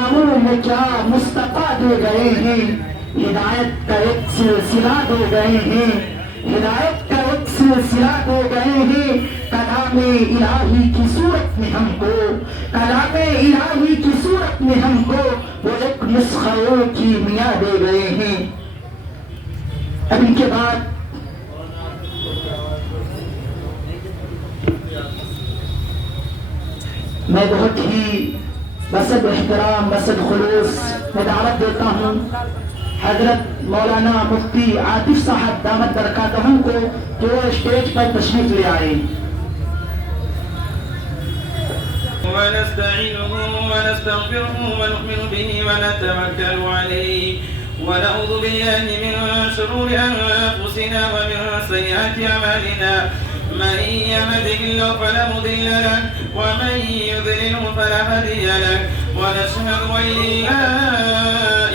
میں کیا مصطفیٰ دے گئے ہیں، ہدایت کا ایک سلسلہ دے گئے ہیں، ہدایت کا ایک سلسلہ دے گئے ہیں، کلام الہی کی صورت میں ہم کو، کلام الہی کی صورت میں ہم کو وہ ایک نسخہ کیمیا دے گئے ہیں۔ اب ان کے بعد میں بہت ہی بصد احترام بصد خلوص میں دعوت دیتا ہوں حضرت مولانا مفتی عاطف صاحب دامت برکاتہم کو کہ وہ اسٹیج پر تشریف لے آئے۔ ونستعينه ونستغفره ونؤمن به ونتوكل عليه ونعوذ بالله من شرور أنفسنا ومن سيئات أعمالنا من يهده الله فلا مضل له ومن يضلله فلا هادي له ونشهد أن لا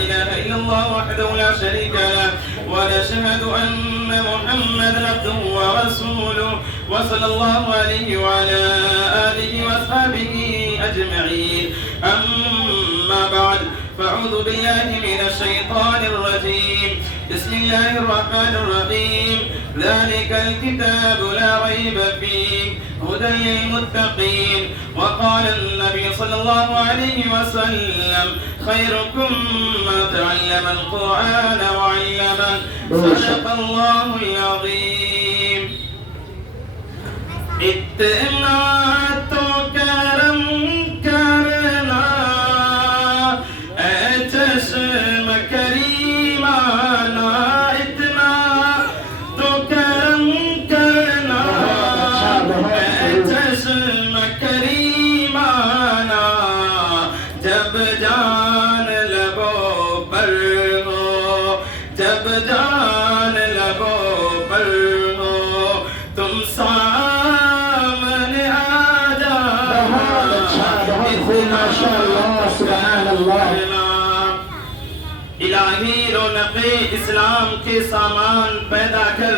إله إلا الله وحده لا شريك له ونشهد أن محمدا عبده ورسوله وصلى الله عليه وعلى آله وأصحابه أجمعين أما بعد فأعوذ بالله من الشيطان الرجيم بسم الله الرحمن الرحيم ذلك الكتاب لا ريب فيه هدى للمتقين وقال النبي صلى الله عليه وسلم خيركم من تعلم القرآن وعلمه صدق الله العظيم اتنا تو کرم کرنا اے چشم کریمانا اتنا تو کرم کرنا اے چشم کریمانا جب جان لبوں پر ہو جب جان لبوں پر ہو تم الہی رونق اسلام کے سامان پیدا کر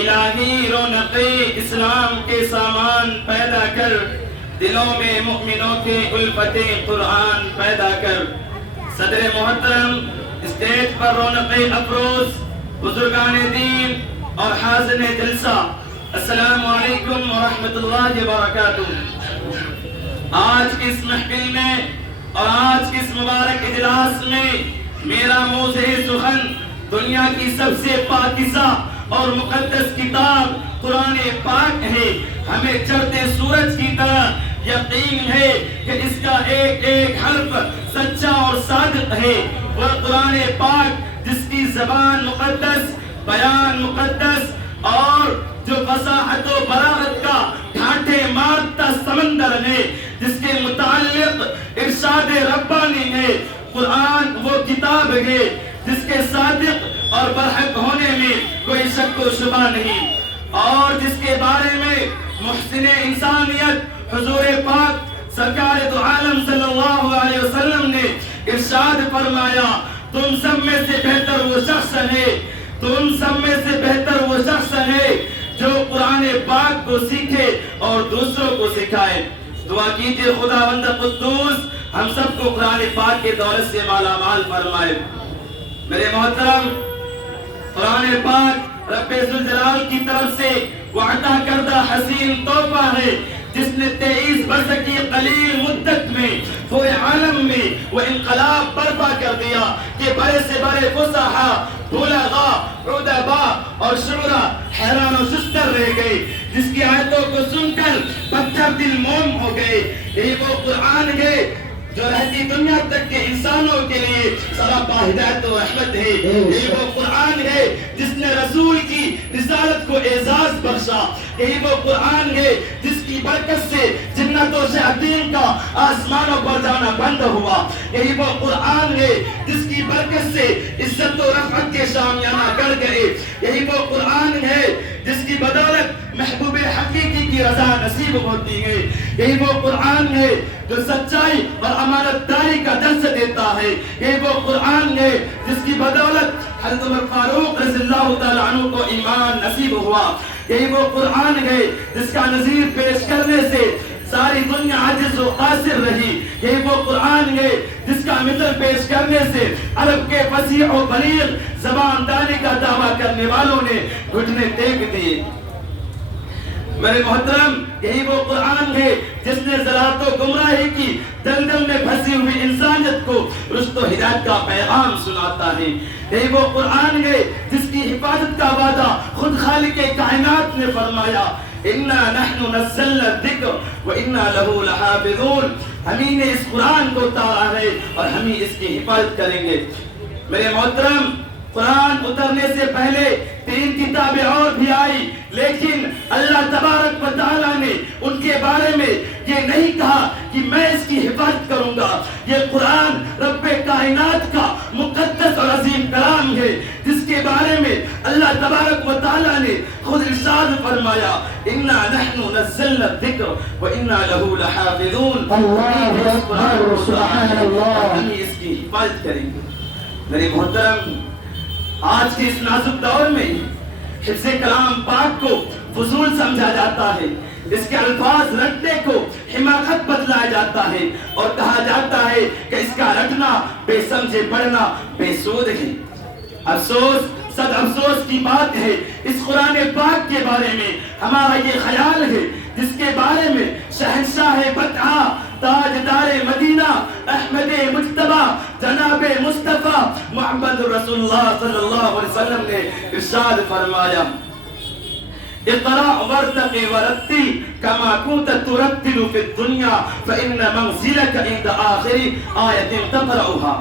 الہی رونق اسلام کے سامان پیدا کر دلوں میں مؤمنوں کے الفت قرآن پیدا کر۔ صدر محترم اسٹیج پر رونق افروز بزرگان دین اور حاضر جلسہ السلام علیکم ورحمۃ اللہ وبرکاتہ۔ آج کی اس محفل میں اور آج کی اس مبارک اجلاس میں میرا موضوع سخن دنیا کی سب سے پاکیزہ اور مقدس کتاب قرآن پاک ہے۔ ہمیں چڑھتے سورج کی طرح یقین ہے کہ اس کا ایک ایک حرف سچا اور صادق ہے۔ وہ قرآن پاک جس کی زبان مقدس، بیان مقدس اور جو فصاحت و بلاغت کا ڈھانٹے مارتا سمندر ہے، جس کے متعلق ارشاد ربانی ہے۔ قرآن وہ کتاب ہے جس کے صادق اور برحق ہونے میں کوئی شک و شبہ نہیں، اور جس کے بارے میں محسن انسانیت حضور پاک سرکار دو عالم صلی اللہ علیہ وسلم نے ارشاد فرمایا تم سب میں سے بہتر وہ شخص ہے، تم سب میں سے بہتر وہ شخص ہے جو قرآن پاک کو سیکھے اور دوسروں کو سکھائے۔ دعا کیجئے خداوند قدوس ہم سب کو قرآن پاک کے دولت سے مالا مال فرمائے۔ میرے محترم، قرآن پاک رب ذوالجلال کی طرف سے وعدہ کردہ حسین تحفہ ہے، جس نے 23 برس کی قلیل مدت میں پورے عالم میں وہ انقلاب برپا کر دیا کہ بڑے سے بڑے فصحاء، بلغاء، ادباء اور شعراء حیران و ششدر رہ گئے، جس کی آیتوں کو سن کر پتھر دل موم ہو گئے۔ یہ وہ قرآن ہے جو رہتی دنیا تک کے انسانوں کے لیے سراپا ہدایت و رحمت ہے۔ یہ وہ قرآن ہے جس نے رسول کی رسالت کو اعزاز بخشا۔ یہی وہ قرآن ہے جس کی برکت سے جنت و شیاطین کا آسمانوں پر جانا بند ہوا۔ یہی وہ قرآن ہے جس کی برکت سے عزت و رفعت کے شامیانہ گڑ گئے۔ یہی وہ قرآن ہے جس کی بدولت محبوب حقیقی کی رضا نصیب ہوتی ہے۔ یہی وہ قرآن ہے جو سچائی اور امانت داری کا درس دیتا ہے۔ یہ وہ قرآن ہے جس کی بدولت حضرت عمر فاروق رضی اللہ تعالیٰ عنہ کو ایمان نصیب ہوا۔ یہی وہ قرآن ہے جس کا نظیر پیش کرنے سے ساری دنیا عاجز و قاصر رہی. یہی وہ قرآن ہے جس کا مثل پیش کرنے سے عرب کے فصیح و بلیغ زبان دانی کا دعویٰ کرنے والوں نے گھٹنے ٹیک دیے. میرے محترم یہی وہ قرآن ہے جس نے ضلالت و گمراہی کی دلدل میں پھنسی ہوئی انسانیت کو رشد و ہدایت کا پیغام سناتا ہے. یہی وہ قرآن ہے جس کی حفاظت کا وعدہ خود خالق کائنات نے فرمایا اِنَّا نَحْنُ نَزَّلْنَا الذِّكْرَ وَإِنَّا لَهُ لَحَافِظُونَ. ہمیں نے اس قرآن کو اتارا ہے اور ہم ہی اس کی حفاظت کریں گے. میرے محترم قرآن اترنے سے پہلے 3 کتابیں اور بھی آئی لیکن اللہ تبارک و تعالیٰ نے ان کے بارے میں یہ نہیں کہا کہ میں اس کی حفاظت کروں گا. یہ قرآن رب کائنات کا مقدس اور عظیم کلام ہے جس کے بارے میں اللہ تبارک و تعالیٰ نے خود ارشاد فرمایا اِنَّا نَحْنُ نَزَّلْنَا الذِّكْرَ وَإِنَّا لَهُ لَحَافِظُونَ. ہم اس کی حفاظت کریں گے. میرے محترم آج کے اس نازک دور میں حفظ کلام پاک کو فضول سمجھا جاتا ہے. اس کے الفاظ رٹنے کو حماقت بتلایا جاتا ہے اور کہا جاتا ہے کہ اس کا رٹنا بے سمجھے پڑھنا بے سود ہے. افسوس صد افسوس کی بات ہے اس قرآن پاک کے بارے میں ہمارا یہ خیال ہے جس کے بارے میں شہنشاہ بطحا تاجدار مدینہ احمد مجتبی جناب مصطفیٰ محمد رسول اللہ صلی اللہ علیہ وسلم نے ارشاد فرمایا اقرأ وارتقي ورتل كما كنت ترتل في الدنيا فإن منزلك عند آخر آية تقرأها.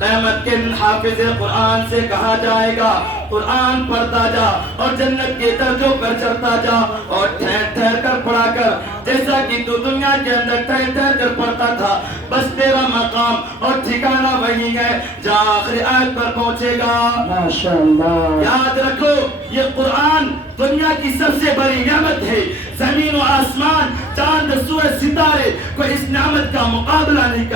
قیامت کے دن حافظ قرآن سے کہا جائے گا قرآن پڑھتا جا اور جنت کے درجوں پر چڑھتا جا اور ٹھہر ٹھہر کر پڑھا کر جیسا کہ تو دنیا کے اندر ٹھہر ٹھہر کر پڑھتا تھا بس تیرا مقام اور ٹھکانہ وہی ہے جہاں آخری آیت پر پہنچے گا. ماشاءاللہ یاد رکھو یہ قرآن دنیا کی سب سے بڑی نعمت ہے. زمین و آسمان چاند سورج ستارے کو اس نعمت کا مقابلہ نہیں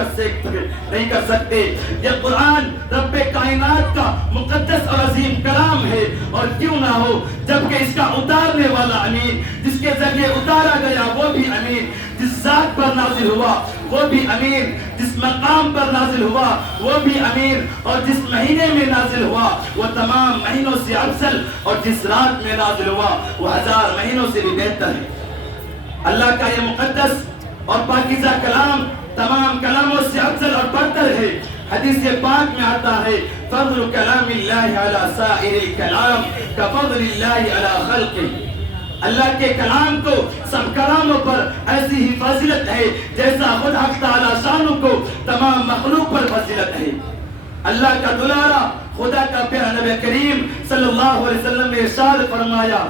کر سکتے. یہ قرآن رب کائنات کا مقدس اور عظیم کلام ہے اور کیوں نہ ہو جبکہ اس کا اتارنے والا امین جس کے ذریعے اتارا گیا وہ بھی امین جس ذات پر نازل ہوا وہ بھی امین جس مقام پر نازل ہوا وہ بھی امین اور جس مہینے میں نازل ہوا وہ تمام مہینوں سے افضل اور جس رات میں نازل ہوا وہ 1000 مہینوں سے بھی بہتر ہے. اللہ کا یہ مقدس اور پاکیزہ کلام تمام کلاموں سے افضل اور برتر ہے. حدیث پاک میں آتا ہے فضل کلام اللہ علی سائر الکلام کفضل اللہ علی خلقہ. اللہ کے کلام کو سب کلاموں پر ایسی ہی فضیلت ہے جیسا خود حق تعالی شانہ کو تمام مخلوق پر فضیلت ہے. اللہ کا دلارا خدا کا پیارا نبی کریم صلی اللہ علیہ وسلم نے ارشاد فرمایا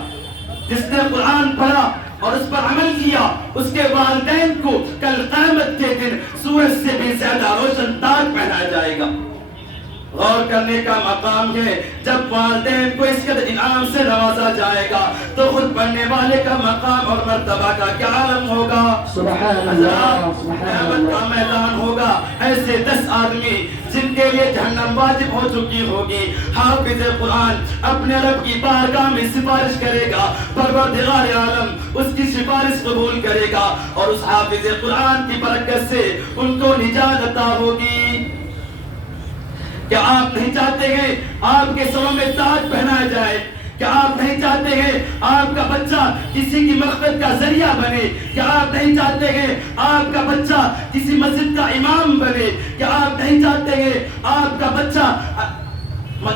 جس نے قرآن پڑھا اور اس پر عمل کیا اس کے والدین کو کل قیامت کے دن سورج سے بھی زیادہ روشن تاج پہنایا جائے گا. غور کرنے کا مقام ہے جب والدین کو اس قدر انعام سے نوازا جائے گا تو خود پڑھنے والے کا مقام اور مرتبہ کا کیا عالم ہوگا. سبحان اللہ. قیامت کا میدان ہوگا ایسے 10 آدمی جن کے لیے جہنم واجب ہو چکی ہوگی. حافظ قرآن اپنے رب کی بارگاہ میں سفارش کرے گا پروردگار عالم اس کی سفارش قبول کرے گا اور اس حافظ قرآن کی برکت سے ان کو نجات عطا ہوگی. کیا آپ نہیں چاہتے ہیں آپ کے سروں میں تاج پہنایا جائے؟ کیا آپ نہیں چاہتے ہیں آپ کا بچہ کسی کی مغفرت کا ذریعہ بنے؟ کیا آپ نہیں چاہتے ہیں آپ کا بچہ کسی مسجد کا امام بنے؟ کیا آپ نہیں چاہتے ہیں آپ کا بچہ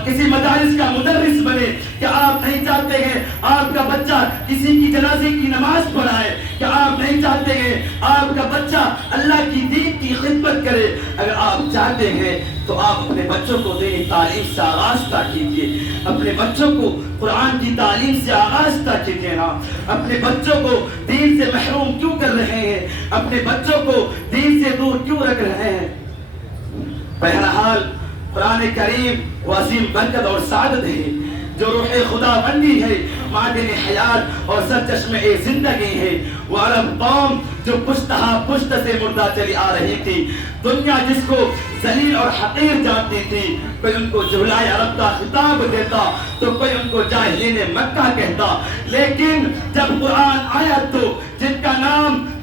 کسی مدارس کا مدرس بنے؟ کیا آپ نہیں چاہتے ہیں آپ کا بچہ کسی کی جنازے کی نماز پڑھائے؟ کیا آپ نہیں چاہتے ہیں آپ کا بچہ اللہ کی دین کی خدمت کرے؟ اگر آپ چاہتے ہیں تو آپ اپنے بچوں کو دینی تعلیم سے آغاز کیجیے. اپنے بچوں کو قرآن کی تعلیم سے آغاز کیجیے نا. اپنے بچوں کو دین سے محروم کیوں کر رہے ہیں؟ اپنے بچوں کو دین سے دور کیوں رکھ رہے ہیں؟ بہرحال قرآن کریم وہ عظیم برکت اور سعادت ہے جو روح خدا بندی ہے معدن حیات اور سرچشمہ زندگی ہے. وہ عرب قوم جو پشتہا پشت سے مردہ چلی آ رہی تھی دنیا جس کو ذلیل اور حقیر جانتی تھی کوئی ان کو جہلائے عرب کا خطاب دیتا تو کوئی ان کو جاہلین مکہ کہتا. لیکن جب قرآن آیا تو جن کا نام